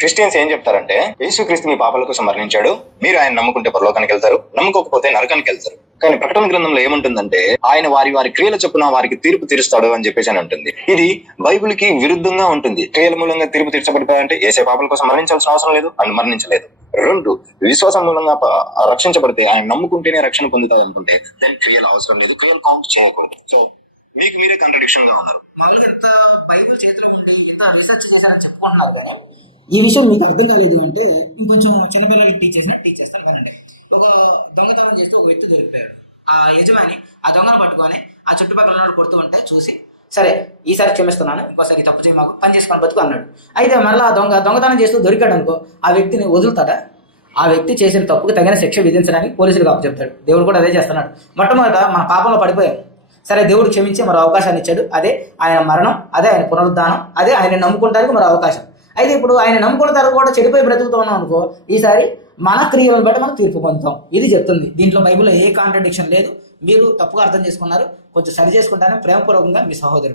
Christians ఏం చెప్తారంటే యేసుక్రీస్తు మీ పాపాల కోసం మరణించాడు, మీరు ఆయన నమ్ముకుంటే పరలోకానికి వెళ్తారు, నమ్ముకోకపోతే నరకానికి వెళ్తారు. కానీ ప్రకటన గ్రంథంలో ఏముంటుందంటే ఆయన వారి క్రియల చొప్పున వారికి తీర్పు తీరుస్తాడు అని చెప్పేసి అని ఉంటుంది. ఇది బైబిల్ కి విరుద్ధంగా ఉంటుంది. క్రియల మూలంగా తీర్పు తీర్చబడతాయంటే ఏసే పాపాల కోసం మరణించాల్సిన అవసరం లేదు, అని మరణించలేదు. 2, విశ్వాసం మూలంగా రక్షించబడితే ఆయన నమ్ముకుంటేనే రక్షణ పొందుతాడు అనుకుంటే దాని క్రియలు అవసరం లేదు, క్రియలు కౌంట్ చేయకూడదు. సో మీకు మీరే కాంట్రడిక్షన్ గా ఉన్నారు. ఈ విషయం మీకు అర్థం కాలేదు అంటే ఇంకొంచెం చిన్నపిల్లలకి టీచ్ చేస్తాను కదండి. ఒక దొంగతనం చేస్తూ ఒక వ్యక్తి దొరికిపోయాడు. ఆ యజమాని ఆ దొంగను పట్టుకొని ఆ చుట్టుపక్కల ఉన్నాడు కొడుతూ ఉంటే చూసి, సరే ఈసారి క్షమిస్తున్నాను, ఇంకోసారి తప్పు చేయి, మాకు పని చేసుకొని బతుకు అన్నాడు. అయితే మళ్ళీ ఆ దొంగతనం చేస్తూ దొరికాడు అనుకో, ఆ వ్యక్తిని వదులుతాడా? ఆ వ్యక్తి చేసిన తప్పుకు తగిన శిక్ష విధించడానికి పోలీసులకు అప్పచెప్తాడు. దేవుడు కూడా అదే చేస్తున్నాడు. మొట్టమొదట మన పాపంలో పడిపోయాం, సరే దేవుడు క్షమించి మరో అవకాశాన్ని ఇచ్చాడు. అదే ఆయన మరణం, అదే ఆయన పునరుద్ధానం, అదే ఆయన నమ్ముకుంటానికి మరో అవకాశం. అయితే ఇప్పుడు ఆయన నమ్ముకున్న తర్వాత కూడా చెడిపోయి బ్రతుకుతూ ఉన్నాం అనుకో, ఈసారి మన క్రియలను బట్టి మనం తీర్పు పొందుతాం. ఇది చెప్తుంది. దీంట్లో బైబిల్లో ఏ కాంట్రడిక్షన్ లేదు. మీరు తప్పుగా అర్థం చేసుకున్నారు, కొంచెం సరి చేసుకుంటారని ప్రేమపూర్వకంగా మీ సహోదరుడు.